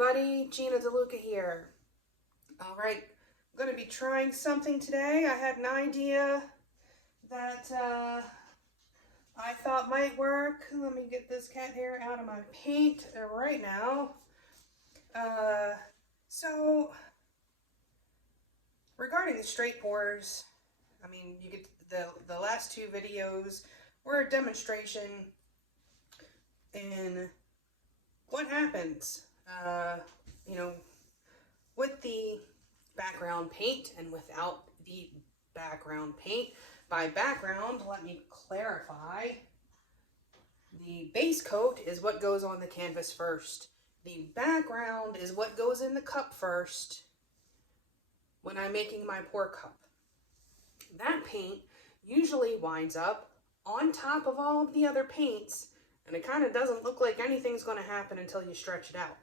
everybody, Gina DeLuca here. Alright, I'm going to be trying something today. I had an idea that I thought might work. Let me get this cat hair out of my paint right now. So, regarding the straight pours, I mean, you get the last two videos were a demonstration in what happens, you know, with the background paint and without the background paint. By background, let me clarify. The base coat is what goes on the canvas first. The background is what goes in the cup first when I'm making my pour cup. That paint usually winds up on top of all of the other paints, and it kind of doesn't look like anything's going to happen until you stretch it out.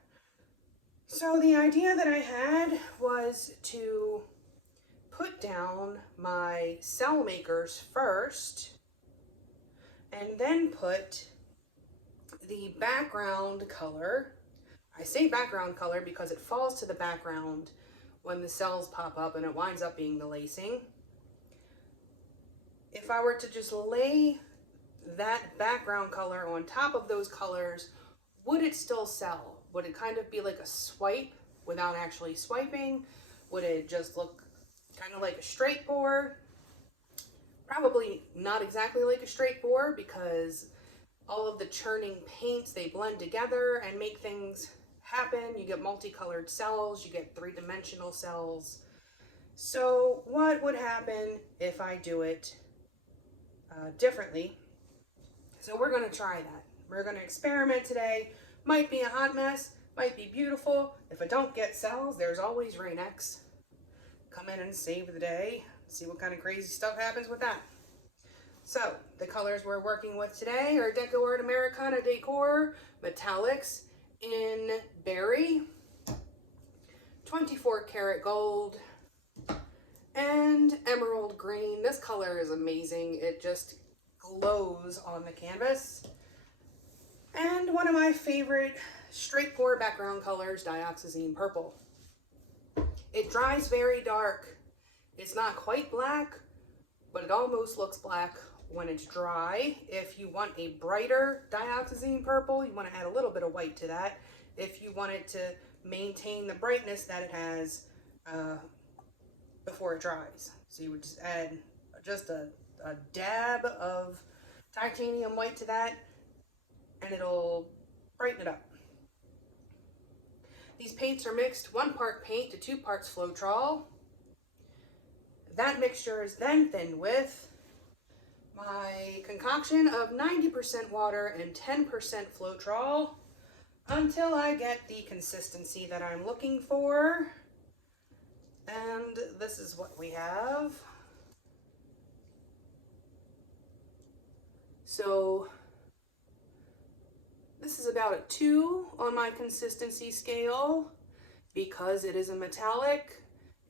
So the idea that I had was to put down my cell makers first and then put the background color. I say background color because it falls to the background when the cells pop up and it winds up being the lacing. If I were to just lay that background color on top of those colors, would it still sell? Would it kind of be like a swipe without actually swiping? Would it just look kind of like a straight pour? Probably not exactly like a straight pour, because all of the churning paints, they blend together and make things happen. You get multicolored cells, you get three-dimensional cells. So what would happen if I do it differently? So we're going to try that. We're going to experiment today. Might be a hot mess, might be beautiful. If I don't get cells, there's always Rain-X. Come in and save the day. See what kind of crazy stuff happens with that. So the colors we're working with today are DecoArt Americana Decor Metallics in Berry, 24 karat gold, and emerald green. This color is amazing. It just glows on the canvas. And one of my favorite straight pour background colors, Dioxazine Purple. It dries very dark. It's not quite black, but it almost looks black when it's dry. If you want a brighter Dioxazine Purple, you want to add a little bit of white to that. If you want it to maintain the brightness that it has before it dries. So you would just add just a dab of titanium white to that, and it'll brighten it up. These paints are mixed 1 part paint to 2 parts Floetrol. That mixture is then thinned with my concoction of 90% water and 10% Floetrol until I get the consistency that I'm looking for. And this is what we have. So this is about a 2 on my consistency scale. Because it is a metallic,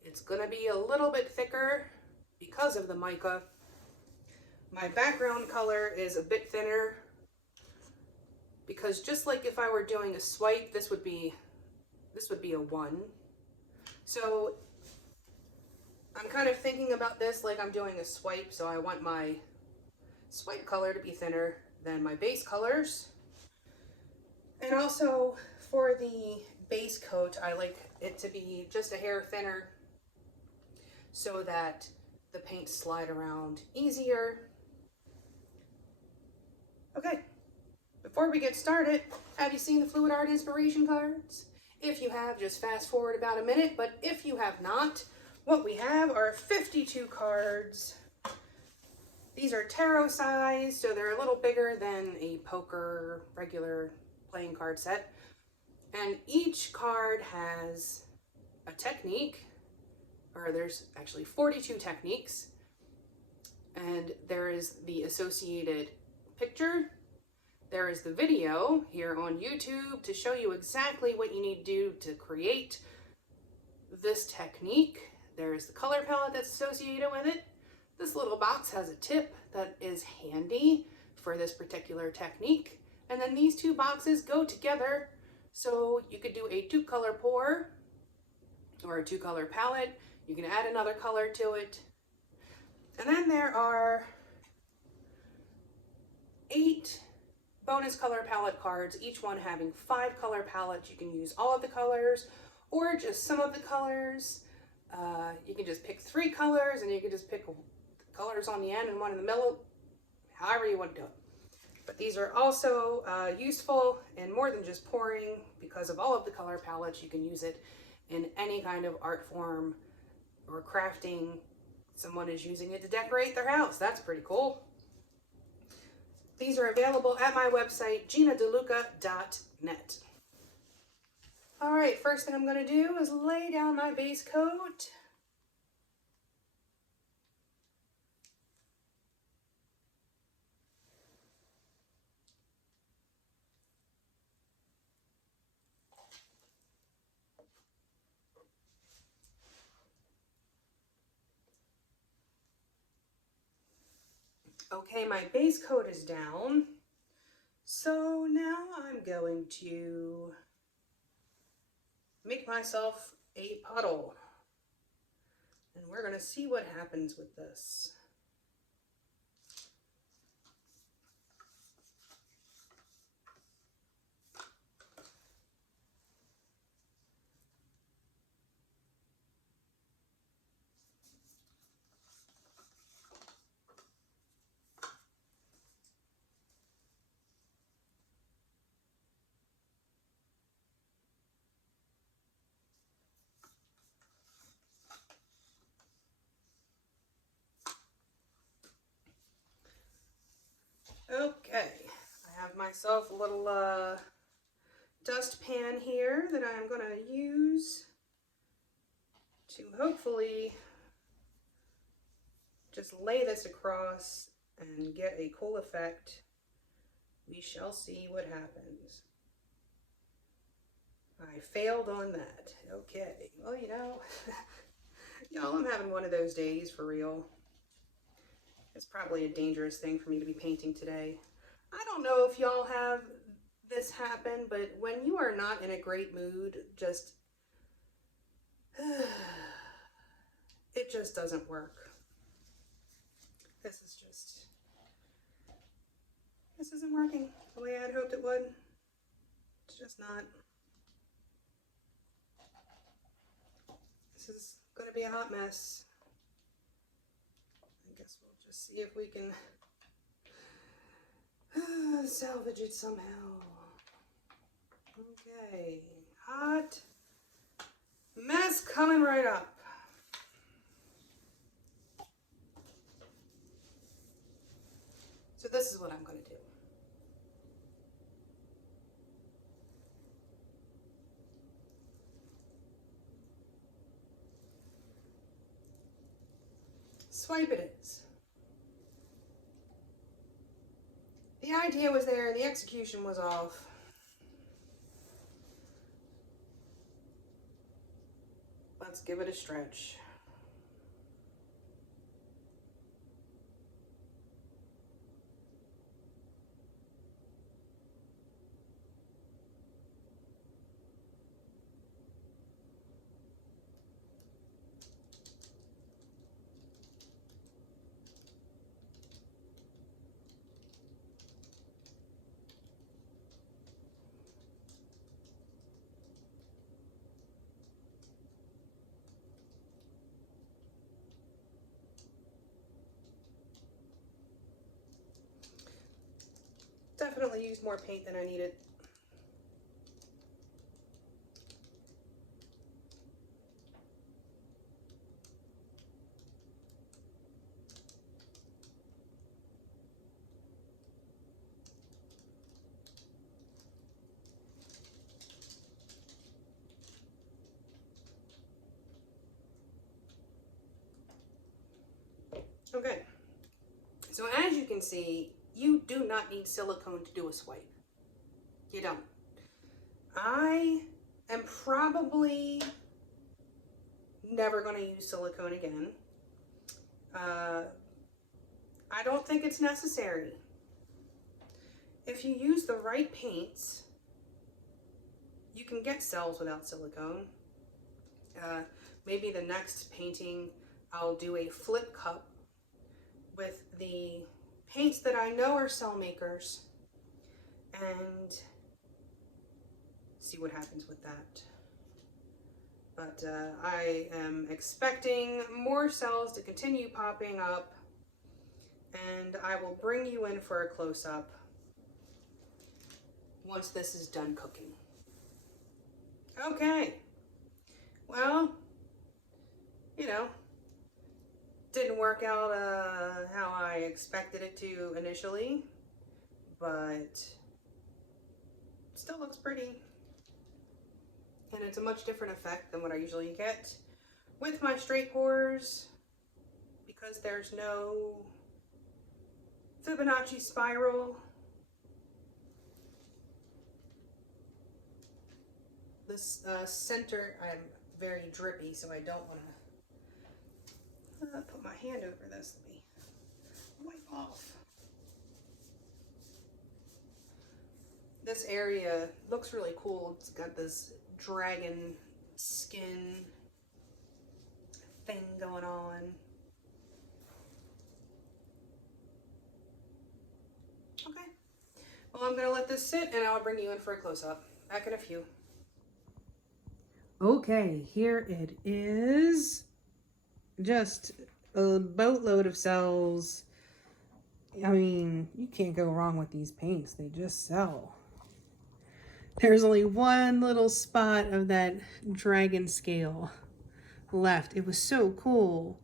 it's going to be a little bit thicker because of the mica. My background color is a bit thinner because just like if I were doing a swipe, this would be a 1. So I'm kind of thinking about this like I'm doing a swipe, so I want my swipe color to be thinner than my base colors. And also for the base coat, I like it to be just a hair thinner so that the paints slide around easier. Okay, before we get started, have you seen the Fluid Art inspiration cards? If you have, just fast forward about a minute, but if you have not, what we have are 52 cards. These are tarot size, so they're a little bigger than a poker regular playing card set. And each card has a technique, or there's actually 42 techniques, and there is the associated picture. There is the video here on YouTube to show you exactly what you need to do to create this technique. There is the color palette that's associated with it. This little box has a tip that is handy for this particular technique. And then these two boxes go together So you could do a 2-color pour or a 2-color palette. You can add another color to it. And then there are 8 bonus color palette cards, each one having 5 color palettes. You can use all of the colors or just some of the colors. You can just pick 3 colors, and you can just pick colors on the end and one in the middle, however you want to do it. But these are also useful in more than just pouring. Because of all of the color palettes, you can use it in any kind of art form or crafting. Someone is using it to decorate their house. That's pretty cool. These are available at my website, ginadeluca.net. All right, first thing I'm going to do is lay down my base coat. Okay, my base coat is down. So now I'm going to make myself a puddle. And we're going to see what happens with this. Okay, I have myself a little dustpan here that I'm going to use to hopefully just lay this across and get a cool effect. We shall see what happens. I failed on that. Okay, well, you know, y'all, I'm having one of those days for real. It's probably a dangerous thing for me to be painting today. I don't know if y'all have this happen, but when you are not in a great mood, just it just doesn't work. This isn't working the way I'd hoped it would. It's just not. This is going to be a hot mess. I guess we'll just see if we can salvage it somehow. Okay, hot mess coming right up. So this is what I'm going to do. Swipe it is. The idea was there, the execution was off. Let's give it a stretch. Definitely used more paint than I needed. Okay, so as you can see, you do not need silicone to do a swipe. You don't. I am probably never going to use silicone again. I don't think it's necessary. If you use the right paints, you can get cells without silicone. Maybe the next painting I'll do a flip cup with the paints that I know are cell makers and see what happens with that. But I am expecting more cells to continue popping up, and I will bring you in for a close-up once this is done cooking. Okay, well, you know, didn't work out how I expected it to initially, but still looks pretty. And it's a much different effect than what I usually get with my straight pours, because there's no Fibonacci spiral. This center, I'm very drippy, so I don't want to put my hand over this. Let me wipe off. This area looks really cool. It's got this dragon skin thing going on. Okay. Well, I'm gonna let this sit and I'll bring you in for a close-up. Back in a few. Okay, here it is. Just a boatload of cells. I mean, you can't go wrong with these paints. They just sell. There's only one little spot of that dragon scale left. It was so cool.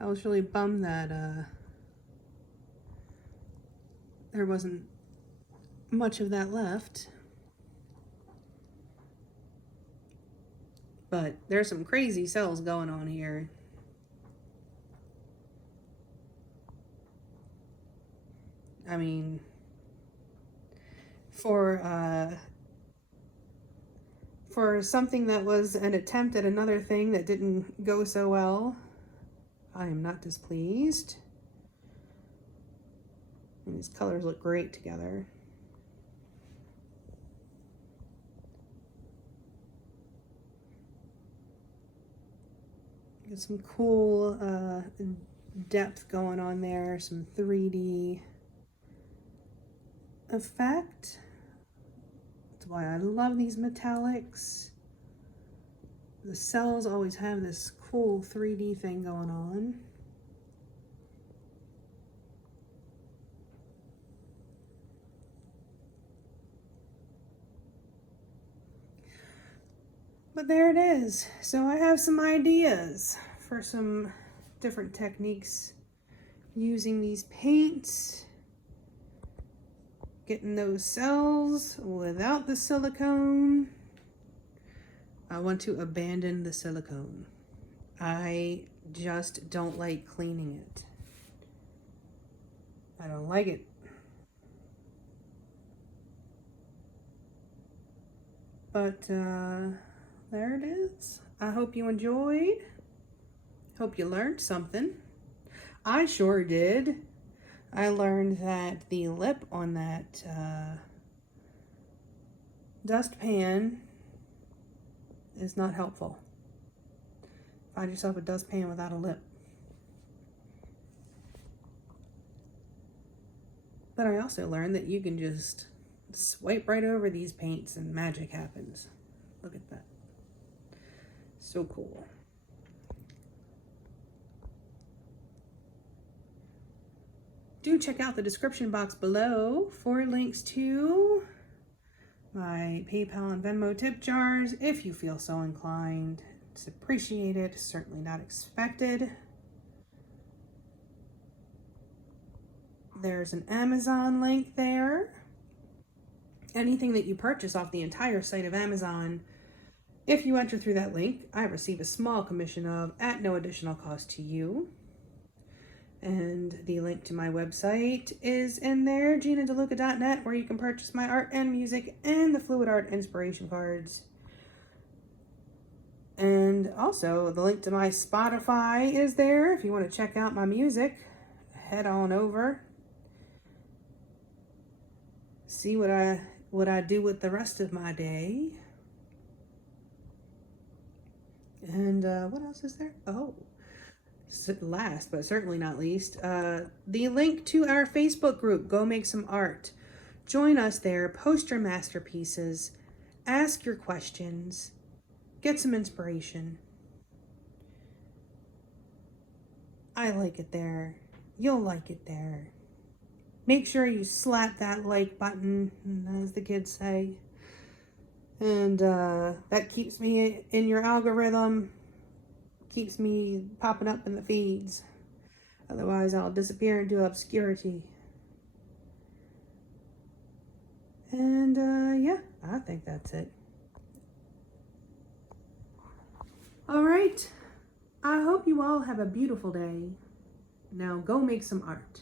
I was really bummed that there wasn't much of that left. But there's some crazy cells going on here. I mean, for something that was an attempt at another thing that didn't go so well, I am not displeased. And these colors look great together. Got some cool depth going on there, some 3D effect. That's why I love these metallics. The cells always have this cool 3D thing going on. But there it is. So I have some ideas for some different techniques using these paints. Getting those cells without the silicone. I want to abandon the silicone. I just don't like cleaning it. I don't like it. But there it is. I hope you enjoyed. Hope you learned something. I sure did. I learned that the lip on that dustpan is not helpful. Find yourself a dustpan without a lip. But I also learned that you can just swipe right over these paints and magic happens. Look at that. So cool. Do check out the description box below for links to my PayPal and Venmo tip jars if you feel so inclined. It's appreciated, certainly not expected. There's an Amazon link there. Anything that you purchase off the entire site of Amazon, if you enter through that link, I receive a small commission of at no additional cost to you. And the link to my website is in there, GinaDeLuca.net, where you can purchase my art and music and the fluid art inspiration cards. And also, the link to my Spotify is there. If you want to check out my music, head on over. See what I do with the rest of my day. And what else is there? Oh, last but certainly not least, the link to our Facebook group, Go Make Some Art. Join us there, post your masterpieces, ask your questions, get some inspiration. I like it there. You'll like it there. Make sure you slap that like button, as the kids say. And that keeps me in your algorithm, keeps me popping up in the feeds. Otherwise, I'll disappear into obscurity. And yeah, I think that's it. All right. I hope you all have a beautiful day. Now go make some art.